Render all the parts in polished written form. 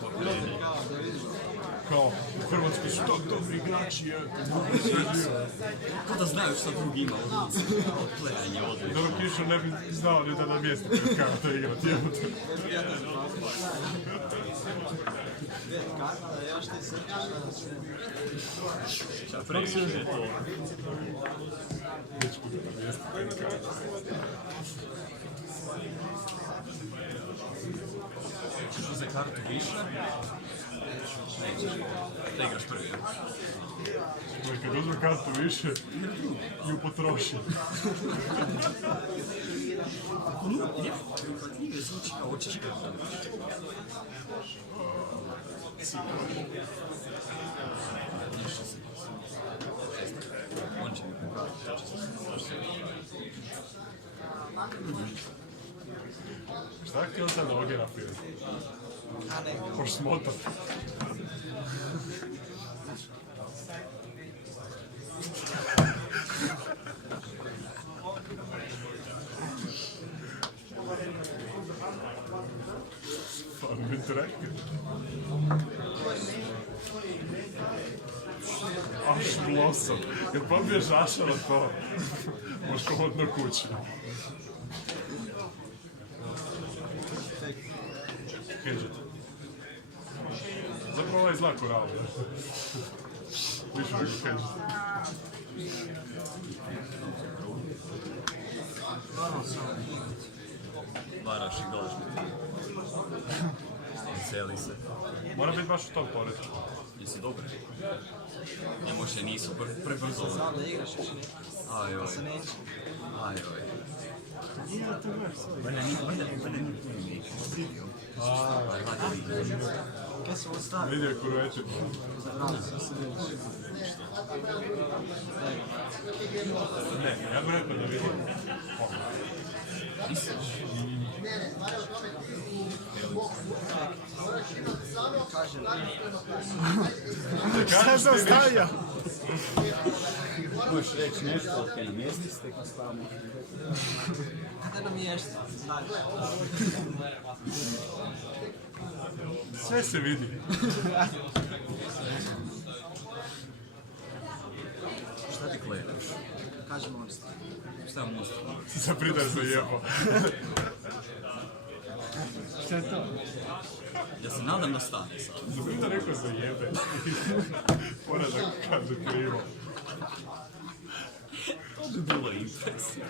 povjerenje. Kao, u Hrvatskoj su to dobri igrači, Kao da znaju šta drugi ima u ruci. Odplejanje odlično. Dobro, Kišo ne bi znao ni da na mjestu pred karata igrati. Šta previše je to? Dečko da na mjestu pred karata. Ćeš za kartu više? Nećeš. Da igraš prvi. Kad uzme kartu više, ju potroši. Je, prihvatljive zvuči kao hoćeš kartu. Ništa se. On će mi pokazati. Šta je htio sad ovdje napraviti? Hoš smotat. Pa mi ti rekli. Aš blosom. Kad pobiješ Ašara to, možeš komodno kući. Hedžet. Zapravo ovaj znak u ravu. Više nego hedžet. Varaš i gledaš me ti. Celi se. Mora biti baš u tom poredu. Jesi dobar? Ne može, nisu prebrzo. Znam da igraš još Ajoj. se neće. Ajoj. Valjda niko ne neće. Kaj se ovo stavi? Vidio kurveće. Ne, ja bih rekao da vidim. Misliš? Kažem. Šta se ostavio? Možeš reći nešto, ok, na mjestu ste kad stavamo. Kada nam ješta? Znaš. Sve se vidi. Šta ti gledaš? Kažem monster. Šta je monster? Za pridar za jebo. Šta je to? Ja se nadam da stane sad. Za pridar rekao za jebe. Mora da kaže krivo. To bi bilo impresivno.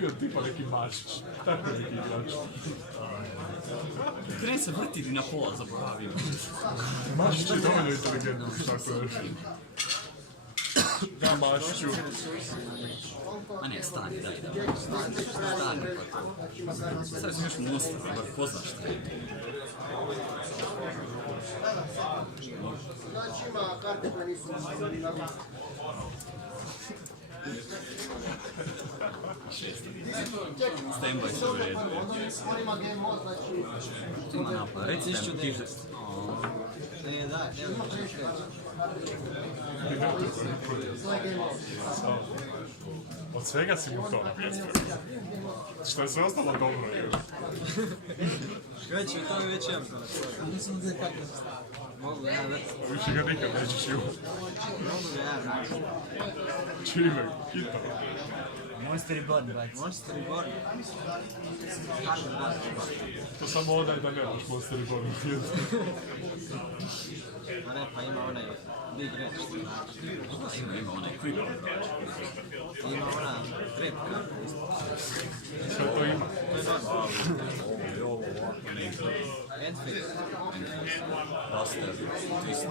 Bio tipa neki mašić. Tako neki igrač. Krene se vrtiti na pola, zaboravim. Mašić je dovoljno inteligentno, tako još. Da, Mašiću. A ne, stani, daj. Stani, pa to. Sad sam još monster, bar poznaš šta je. Znači ima karte koje nisu Stand-by se u redu. on ima game mode, znači... Tu ima napad, reci da mu tiže. Ne, daj, ne znam što ću reći. To je game mode. Od svega si mu to napijesto. Što je sve ostalo dobro, je. Već je to i već imam konac. Nisam da kako se stavi. Mogu ja vrti. Više ga nikad nećeš imati. Mogu ga ja vrti. Čime? Hito. Monster i Blood, brać. Monster i Born. Kažem vrati. To samo odaj da nemaš Monster i Born. Pa ne, pa ima onaj Big Red što znači. Ima onaj quick roll. Ima ona trap karta isto. Sve to ima. To je dobro. I ovo ovako neko. Endfield. Buster, twist.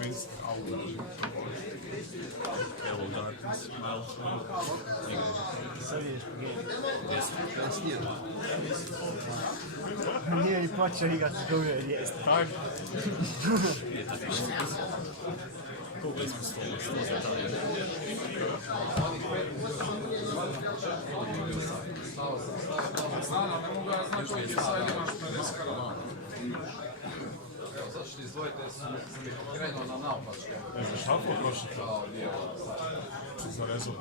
Vince Howard. Hello Darkness, Milestone. Sad ideš po game. Kasnije. Nije ni počeo igrat s druge jeste. Tak. Nije tako više. Koliko smo stola? 100 za taj. Ne, šapo prošli to. Zarezao.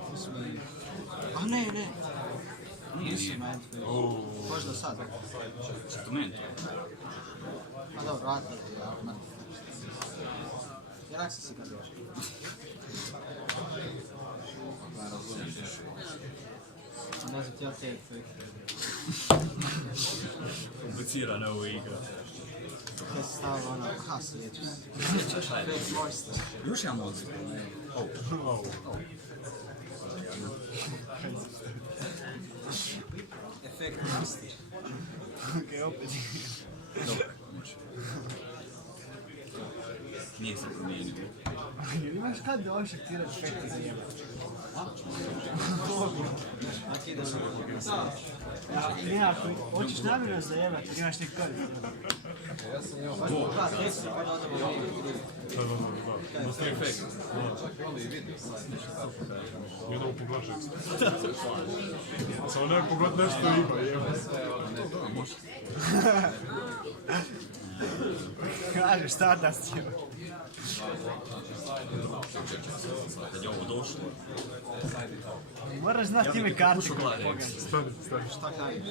A ne, ne. Nije. Možda sad. Što meni to? Pa dobro, vrati. Jednak si kad još. Ne znam, ti te Komplicirana ovo igra. ja se stavio ono, aha, sjećam se. Sjećaš, ajde. Još jedan mozik. Efekt isti. Okej, opet. Dobro, može. Nije se promijenio. Jel imaš kad da možeš aktirat efekte za jebati? A ti ideš Ne, ako hoćeš namjerno zajebati, imaš neki kod. da, testi, pa da odemo Da. Ostaje efekt. Idemo pogledaš ekstra. Samo ne pogled nešto ima, jeba. Kaže, šta da si jeba? Kad je ovo došlo, Moraš znati ime karte pušao koje gledaj. Stani. šta kažeš?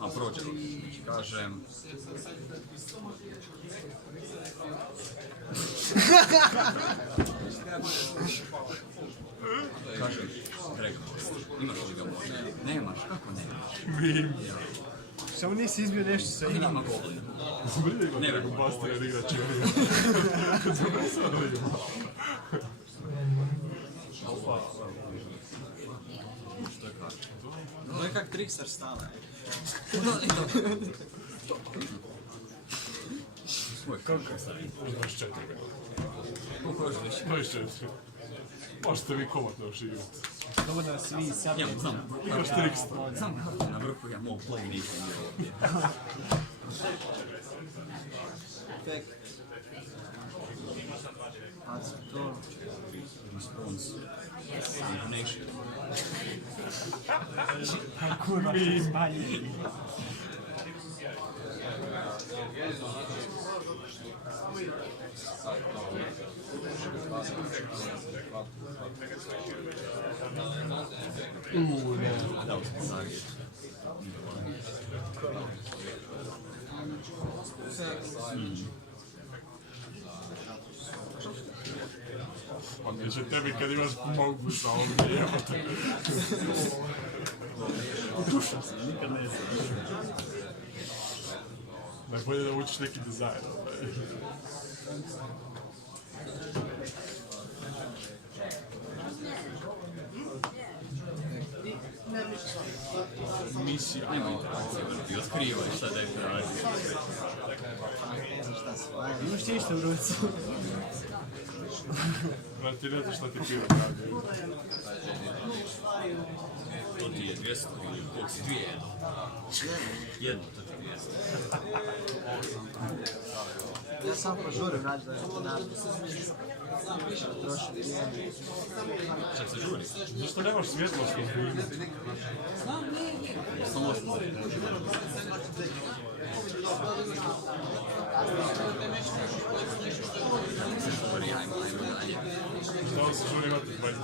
A prođe. Znači, kažem... Kažem, Gregor, imaš li ga možda? Nemaš, kako nemaš? Vim. Samo nisi izbio nešto sa Kako ima. nema goblina? Zbrije ga Ne, preko ne. Bastija jer igra čevija. Kad sam ga sad ima. Što je kako? To je kak Trickster stala. Svoj, kako je sad? 24. Koliko još više? 24. Možete vi komotno još igrati. Dobro da svi sad... Ja znam, Igraš Trickster. znam kako na vrhu ja mogu play nisam ovdje. Efekt. Pazi to. Response. Intonation. Kurva, što je smanjeni. Dao sam savjet. Onda će tebi kad imaš mogu sa ovim jebate. Nikad ne znam. Najbolje da učiš neki dizajn. Misija. Nema interakcije, ti otkrivaj šta da je radi. Ne znam šta se vaja. Imaš ti ništa u ruci. Brate, ti ne znaš šta ti pira radi. To ti je 200 ili koliko si 2 jedno. Jedno, to ti je 200. Ja sam požurim naći da je to naravno. Troši vrijeme. Čak se žuri. Zašto nemaš svjetlost u filmu? Samo osnovno. Ajmo dalje. Šta vam se žuri imati 20?